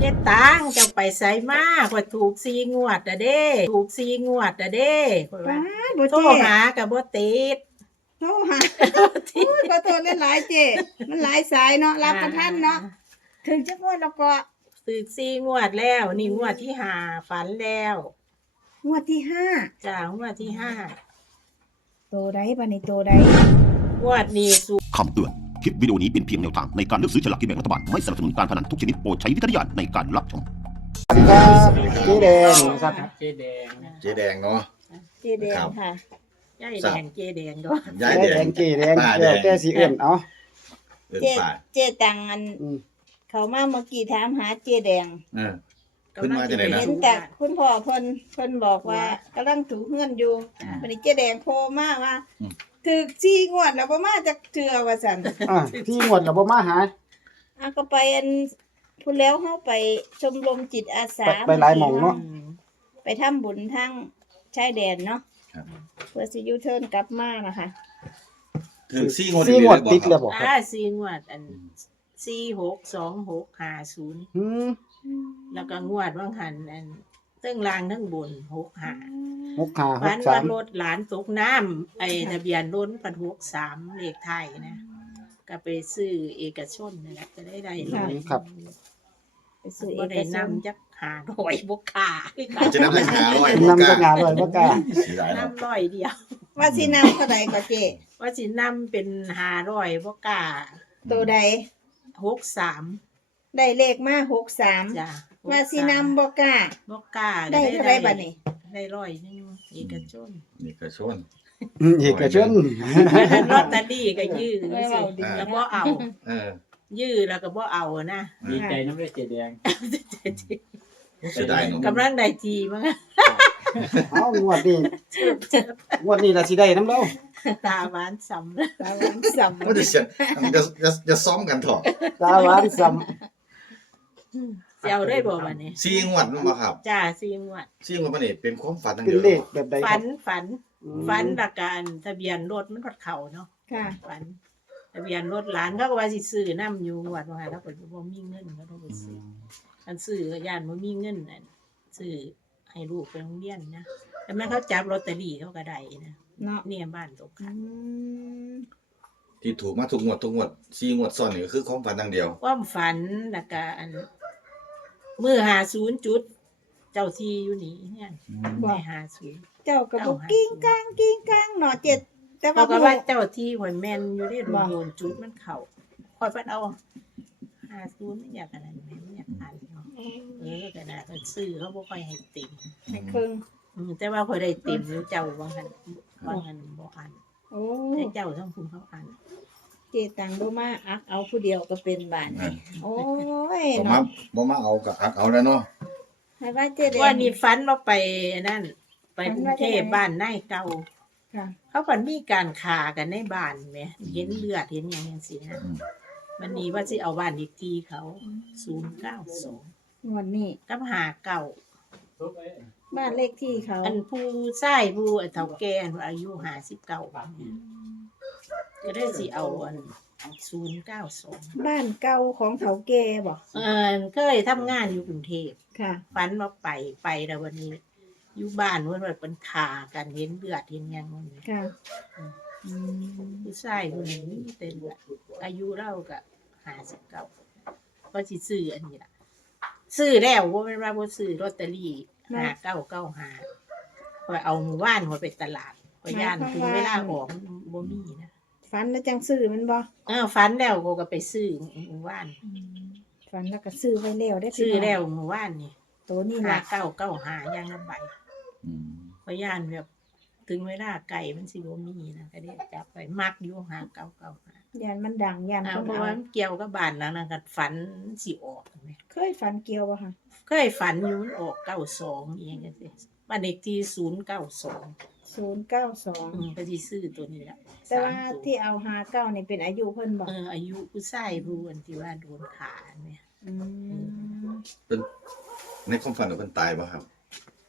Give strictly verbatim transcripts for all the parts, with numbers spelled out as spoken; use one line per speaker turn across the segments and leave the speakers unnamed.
ฮ็ดตังเจ้าไปไสมาข่อยถูกสี่งวดอะเด้ถูกสี่งวดอะเด้ข่อย
ป้า
ว่า
ดบ่
โทร
เจ้
หาก็บ่ติด
โทรหาโอ้ยขอโทษหลายๆเจ้มันหลายสายเนาะรับบ่ทันเนาะถึงจักงวดแล้วก็
ถูกสี่งวดแล้วนี่งวดที่ห้าฝันแล้ว
งวดที่ห้า
จ้างวดที่ห้า
โตใดบัดนี้โตใด
งวดนี้สู
คำเตือน คลิปวิดีโอนี้เป็นเพียงแนวทางในการเลือกซื้อฉลากกินแบ่งรัฐบาล ไม่สนับสนุนการพนันทุกชนิดโปรดใช้วิจารณญาณในการรับชม
สวัสดีครับเจ๊แดงนะครับ
เจ๊แดง
เจ๊แดงเนาะ
เจแดงค่ะ
ยายแดงเจแดงก็
ยาย
เจ๊
แด
แด
ง
งเจ๊แดง
ป้าแด
เดี๋ยว
ง
แกสีเอื่นเอา
เอิ้น
เจ
ป้า
เจตังอัน
อืม
เขามาเมื่อกี้ถามหาเจแดง
เออ ขึ้นมาจากไหนนะ
เห็นแต่คุณพ่อเพิ่นเพิ่นบอกว่ากำลังถูเฮือนอยู่บัดนี้เจแดงโทรมาว่าถึกสี่งวดแล้วบ่มาจักเทื่อว่าซั่น
อ่ะพี่หมดแล้วบ่มาหา
อ่ะก็ไปอันพูดแล้วเฮาไปชมรมจิตอาสา
ไปไปหลายหม่องเนาะ
ไปทำบุญทางชายแดนเนาะ
ครับ
เพื่อสิยูเทิร์นกลับมานะคะ
ถึงซี่งวด
สี่งวดติด
เล
เลย
ย
บอกค
อ่า
รับ
สี่งวดอันสี่หกสองหกห้าศูนย์
อืม
แล้วก็งวดว่างหันอันเทั้งล่างเทั้งบนหกห้า
หกห้าห
ฝั
ก
น
สา
ว่าม รถหลานตกน้ำไอ้ทะเบียนรถพันหกสามเลขไทยนะ ก็ไปซื้อเอกชนนี่แหละจะได้ได้ร้อย
ครับ
ไปซื้อเอ
บ่
ก
ได้
ชน
นำจักหาร้อยบ่กล้า
จะนำให้หาร้อย
นำสง่าเลยบ่กล้า
เสียดายเนาะ
นำร้อยเดียว
ว่าสินำเท่าใดก็เจ
ว่าสินำเป็นหาร้อยบ่กล้า
ตัวใด
หกสาม
ได้เลขมาหกสาม
จ้ะ
ว่าสินำบ่กล้า
บ่กล้า
ได้เท่าไรบัดนี้
ได้ร้อยหนึงเอกชน
นี่ก็ชน
อืมเอกชน
ลอตเตอรี่ก็ยื้อ
ไม่
สิ
เว้าดี
แล้วบ่เอา
เออ
ยื้อแล้วก็บ่เอานะ
ดีใจน้ำได้เจ๊แดง
เสียดายเนาะ
กำลังได้ทีมั้ง
เอางวดนี้งวดนี้ล่ะสิได้นำเรา
ตาหวานสำ
ตาหวานสัม
มันจะเสียมันจะจะจะซ้อมกันเถอะ
ตาหวานซ้ำ
สิเอาได้บ่บัดนี้
ซี่งวดมันมาครับ
จ้าซีงวด
ซี่งวดมันนี่เป็นความฝันทั้ง
เป็
เดี
น
ยว
เลขแบบใดค
ฝั
รับ
นฝัน
อืม
ฝันหลักการทะเบียนรถมันพดเข่าเนาะ
ค่ะ
ฝันทะเบียนรถหลานเขาก็ว่าสิซื้อน้ำอยู่วัดว่าแล้วก็บ่มีเงินก็ต้องไปซื้ออันซื้อก็ย่านบ่มีเงินนั่นซื้อให้ลูกไปโรงเรียนนะแต่แม่เขาจับลอตเตอรี่เขาก็ได้นะ
เนาะ
เนี่ยบ้านตก
อื
ขัน
ม
ที่ถูกมาทุกงวดทุกงวดซี่งวดซ้อนนี่ก็คือความฝันทั้งเดียว
ความฝันแล้วก็อันมือหาศูนย์จุด เจ้าที่อยู่นี่เนี่ยไม่หาศูนย์
เจ้าก็บ่กิ้งกลางกิ้งกลางเนาะเจ็ดแต่ว่า
เขาก็ว่าเจ้าที่หวยแม่นอยู่ได้
บ่
โดนจุดมันเข่าคอยเพิ่นเอาหาศูนย์ไม่อยากอะไรแม่ไม่อยากอ่านเนาะเออก็ได้เพิ่นซื้อเขาบ่ค่อยให้เต็ม
ให้ครึ่ง
อืมแต่ว่าข่อยได้เต็มอยู่เจ้าบางหันบางหันบ่อ่าน
โอ้
แต่เจ้าทั้งคุณเขาอ่าน
เจตังบ่มาอักเอาผู้เดียวก็เป็นบ้านนี่โอ้ย
บ่มา
เนาะ
บ่มาเอากับอักเอาแล้วเนาะ
ให้ว่าเจแดง
ว่านี่ฝันว่าไปนั่น ไปกรุงเทพ
ฝันว่าจะไหน
บ้านนายเก่า
ค่ะ
เขาฝันมีการฆ่ากันในบ้านแหมเห็นเลือดเห็นหยังจังซี่นะ
อืม
วันนี้ว่าสิเอาบ้านอีกทีเขาศูนย์เก้าสอง
งวดนี้
กับหาเก่า
บ้านเลขที่เขา
อันผู้ชายผู้เฒ่าแก่อันอายุห้าสิบเก้าก็ได้สิเอาอันศูนย์เก้าสอง
บ้านเก่าของเฒ่าแก่บ่
เออเคยทำงานอยู่กรุงเทพ
ค่ะ
ฝันว่าไปไปแล้ววันนี้ อยู่บ้านว่าเป็นฆ่ากันเห็นเลือดเห็นหยังมันนี้
ค่ะอืม
ผู้ชายคนนี้มีแต่เลือดอายุเราก็ห้าสิบเก้าก็สิซื้ออันนี้ล่ะ ซื้อแล้วว่าเป็นว่าบ่ซื้อลอตเตอรี่ห้าเก้าเก้าห้าคอยเอาหมู่บ้านคอยไปตลาดคอยย่านถึงเวลาออกบ่มีนะ
ฝันแล้วจังซื้อมันบ่
เออฝันแล้วก็ก็ไปซื้อหมู่บ้าน
ฝันแล้วก็ซื้อไว้แล้วได้
ซื้อแล้วหมู่บ้านนี่
ตัวนี้
ห้า
ล่ะ
เก้าเก้าห้าอย่างละใบ
อืม
คอยย่านแบบถึงเวลาไก่มันสิบ่มีนะก็ได้จับไปมักอยู่ห้าเก้าเก้าห้าย
านมันดังยาน
เอา
คน
เพราะ
เอา
ว่ามันเกี่ยวกับบ้านหลังนั้นก็ฝันสิออกแหม
เคยฝันเกี่ยวบ่คะ
เคยฝันอยู่มันออกเก้าสองอีหยังจังซี่บ้านเลขที่ศูนย์เก้าสอง
ศูนย์เก้าสอง
อืมก็สิซื้อตัวนี้แหละ
แต่ว่า
สมตัว
ที่เอาหาเก้านี่เป็นอายุเพิ่นบ่
เอออายุผู้ชายผู้อันที่ว่าโดนขาเนี่ย
อืม
เป็นในความฝันของเพิ่นตายบ่ครับ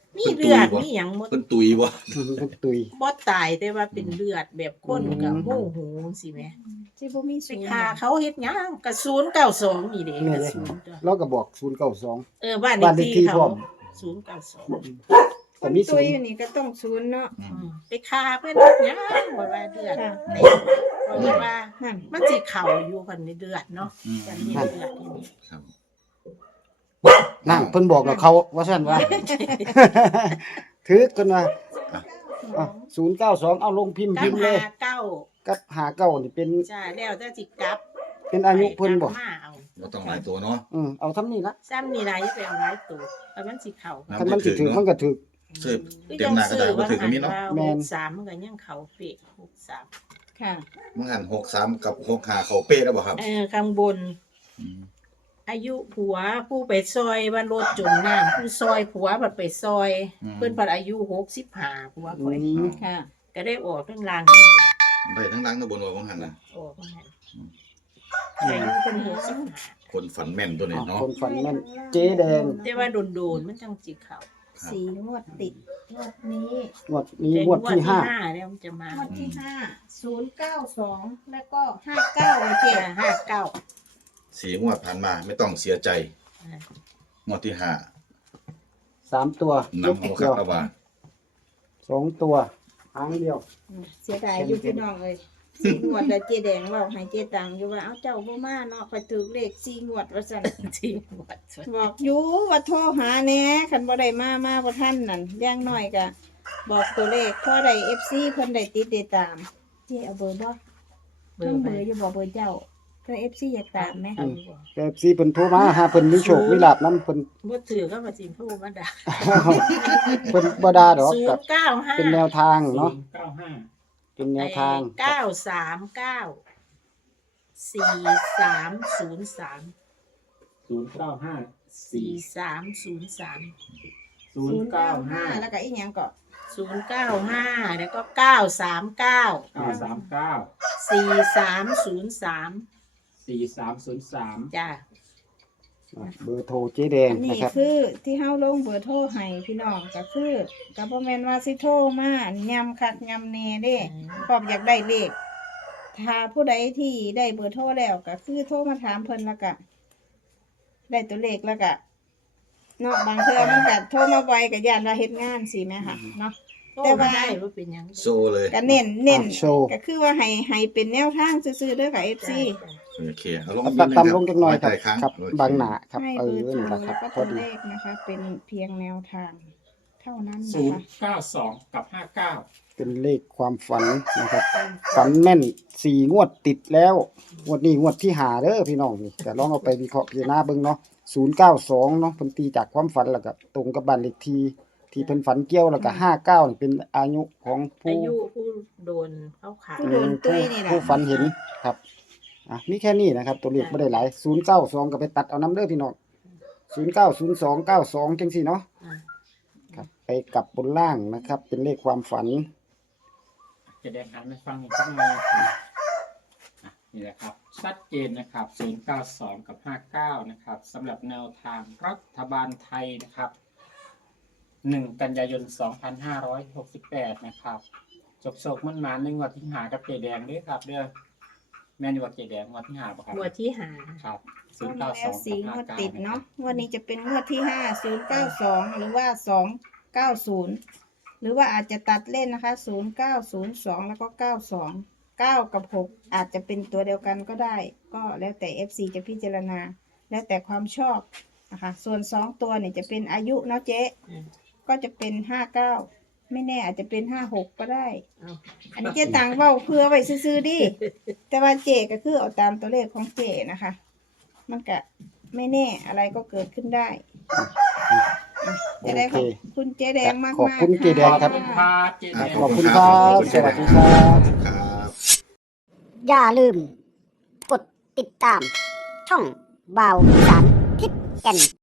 มีเลือดมีหยังหมด
เพิ่นตุยบ่
มันตุย
บ่ตายแต่ว่าเป็นเลือดแบบคนก็โมโหสิแหม
สิบ่มี
ไป
ศูนย์
ฆ่าเขาเฮ็ดหยังกระศูนย์เก้าสองนี่เด้
แม่
กระ
เลย
ศูนย์ตัว
เราก็บอกศูนย์เก้าสอง
เออบ้านเล
บ้า
ข
นเลขที่
ที่
พร้
เขา
อม
ศูนย์เก้าสอง
คน
มี
ตั
ศู
วน
ย์
อยู่นี่ก็ต้องศูนย์เนาะ
อืม
ไปฆ่าเพิ่นเฮ็ดหยังบ่ว่าเลือด
ค่ะ
เต็มบ่ว่า
นั่น
มันสิเข้าอยู่กันในเลือดเนาะ
อืม
กันนี่เลือดที่นี่
ครับ
นั่นเพิ่นบอกกับเขาว่าซั่นว่า ถือกันว่าอ่ะศูนย์เก้าสองเอาลงพิมพ์
กั
พิ
บ
มพ์เลย
หาเก้า
กับหาเก้านี่เป็น
จ้าแล้วแต่สิกลับ
เป็นอายุเพิ่นบ่
ไปกลัมาเอา
บ่ต้องหลายตัวเนาะ
อืมเอาทำนี่ละ
ซ้ำนี่ล่ะอย่าไปเอาหลายตัวแต่มันสิเข้า
คันมันสิถือมันก็ถือ
ซื้อเต็มหน้ากระดาษบ่ถึงอันนี้เนาะ
แม่
ห
น
กสามมันก็ยังเข้าเป๊ะหกสาม
ค่ะ
มันหันหกสามกับหกห้าเข้าเป๊ะแล้วบ่ครับ
เออข้างบน
อืม
อายุผัวผู้ไปซอยว่ารถจมน้ำผู้ซอยผัวบัดไปซอย เพิ่นบัดอายุหกสิบห้าผัวข่อย
อืม
ค่ะ
ก็ได้ออกทั้งล่างทั้งบน
ได้ทั้งล่างทั้งบนว่าบ่หันน่ะ
ออกมาให้อายุเพิ่นหกสิบห้า
คนฝันแม่นตัวนี้
อ่ะ
เนาะ
คนฝันแม่นเจ๊แดง
แต่ว่าโดนๆมันจังสิเข้า
ครับ
สี่งวดติดงวดนี้
งวดนี้งวดที่ห้า
แล้วมันจะมาง
วดที่ห้าศูนย์เก้าสองแล้วก็ห้าเก้าเจ็ด
ห้าเก้า
สี่งวดผ่านมาไม่ต้องเสียใจงวดที่ห้า
สามตัวน
ำหัวครับระว่า
สองตัวหางเดียว
เสียดายอยู่พี่น้องเลยสี่งวดแล้วเจ๊แดงเว่าให้เจ๊ตังอยู่ว่าเอาเจ้าบ่มาเนาะไปถือเลขสี่งวดว่าซั่น
ที่วัดสวน
บอกอยู่ว่าโทรหาแหน่คันบ่ได้มามาบ่ทันนั่นอย่างน้อยก็บอกตัวเลขพอได้ เอฟ ซี เพิ่นได้ติดได้ตามเจ๊เอาเบอร์บ่
เบอ
เพิ่น
ร์
เบ
ไป
อร์อยู่บ่เบอร์เจ้าเพิ่น เอฟ ซี อยากตามไหม
เอาดีกว่า
แต่สิเพิ่นโทรมาหาเพิ่นมีโชคมีลาภนํเพิ่น
บ่ถือก็มาจิมพูมาด่า
เพิ่นบ่ด่าดอก
ศู
กั
น
บ
ย์เก้าห้า
เป็นแนวทางเนาะ
เก้าห้า
เป็นแนวทาง
เก้าสามเก้าสี่สามศูนย์สาม
ศูนย์เก้าห้า
สี่
สี่
สามศูนย์สาม
ศูนย์เก้าห้า
แล้วก็อีหยังก็
ศูนย์เก้าห้าแล้วก็เก้าสามเก้า
เก้าสามเก้า
สี่สามศูนย์สาม
สี่สามศูนย์สาม
จ้า
เบอร์โทรเจ๊แดง
อันนี้
นะครับ
คือที่เฮาลงเบอร์โทรให้พี่น้องก็คือก็บ่แม่นว่าสิโทรมาย้ำคักย้ำแน่เด้พร้อมอยากได้เลขถ้าผู้ใดที่ได้เบอร์โทรแล้วก็คือโทรมาถามเพิ่นแล้วก็ได้ตัวเลขแล้วก็เนาะบางเทื่อมันก็โทรมาบ่อยก็ย่านว่าเฮ็ดงานสิแม่ค่ะเนาะ แต่
แต่
ว่า
ว่าได้ว่าเป็นหยัง
โซเลย
ก็เน้นเน้น
อ่ะโชว์
ก็คือว่าให้ให้เป็นแนวทางซื่อๆเด้อค่ะ เอฟ ซี
โอเคเอาลง
เอา
นิ
ตั
ด
ด
นึง
ต่ำลงจักหน่อยครับ
ไว้ใต้าง
ครับ
โอเค
บางหนาครับ
ให้
เอ
เบอ
อ
ร์โทร
นี่แหละครับ
แล้วก็
พอ
ตัว
ดี
เลขนะคะ เป็นเพียงแนวทาง เท่านั้น
ศู
นะ
นย์
คะ
เก้าสองกับห้าเก้า
เป็นเลขความฝันนะครับ ฝันแม่นสี่งวดติดแล้วงวดนี้งวดที่หาเด้อพี่น้องนี่แต่ลองเอาไปวิเคราะห์พิจารณาเบิ่งเนาะศูนย์เก้าสองเนาะเพิ่นตีจากความฝันแล้วก็ตรงกับบ้านเลขที่ที่เพิ่นฝันเกี่ยวแล้วก็ห้าเก้านี่เป็นอายุของ
อา
ผู้
ยุผู้โดนเขาขา
ผู้โดนตุ้ยนี่แหละ
ผู้ฝันเห็นครับอ่ะมีแค่นี้นะครับ ตัวเลขบ่ได้หลายศูนย์เก้าสองก็ไปตัดเอานํเด้อพี่น้องศูนย์เก้าศูนย์สองเก้าสองจังซี่เนาะ
อ่า
ครับไปกลับบนล่างนะครับ เป็นเลขความฝัน
จะได้หันไปฟังอีกสักหน่อยอ่ะนี่แหละครับ ชัดเจนนะครับ ศูนย์เก้าสอง กับ ห้าเก้า นะครับสำหรับแนวทางรัฐบาลไทยนะครับ หนึ่ง กันยายน สองพันห้าร้อยหกสิบแปด นะครับจบโศกมันมาในงวดที่หากับเจแดงด้วยครับเด้อแม่นอยู่ว่าเจแดงงวดที่หาป่ะครับ
หัวที่หา
ครับศู
เข้าน
ย์
มา
เก้าส
แล้
อ
ว
ง
สี่ง
กับ
วด
ห้าเก้า
ติดเนาะ
ะครับ
งวันนี้จะเป็นงวดที่ห้าศูนย์เก้าสองหรือว่าสองเก้าศูนย์หรือว่าอาจจะตัดเล่นนะคะศูนย์เก้าศูนย์สองแล้วก็เก้าสองเก้ากับหกอาจจะเป็นตัวเดียวกันก็ได้ ก็แล้วแต่ เอฟ ซี จะพิจารณา แล้วแต่ความชอบนะคะส่วนสองตัวเนี่ยจะเป็นอายุเนาะเจ๊
อืม
ก็จะเป็นห้าเก้าไม่แน่อาจจะเป็นห้าหกก็ได้
เอา
อันนี้เจ๊ตังเว้าเพื่อไว้ซื่อๆดิ แต่ว่าเจก็คือเอาตามตัวเลขของเจนะคะ มันก็ไม่แน่อะไรก็เกิดขึ้นได้อ่ะจะได้ขอบคุณเจ๊แดงมากๆ
ขอบคุณเจ๊แดง
ข
ค
อ
รั
บบ คุณครับเจแดง
ขอบคุณครับ สวัสดีครับ
ครับ
อย่าลืม กดติดตาม ช่องบาวสารทิศแก่น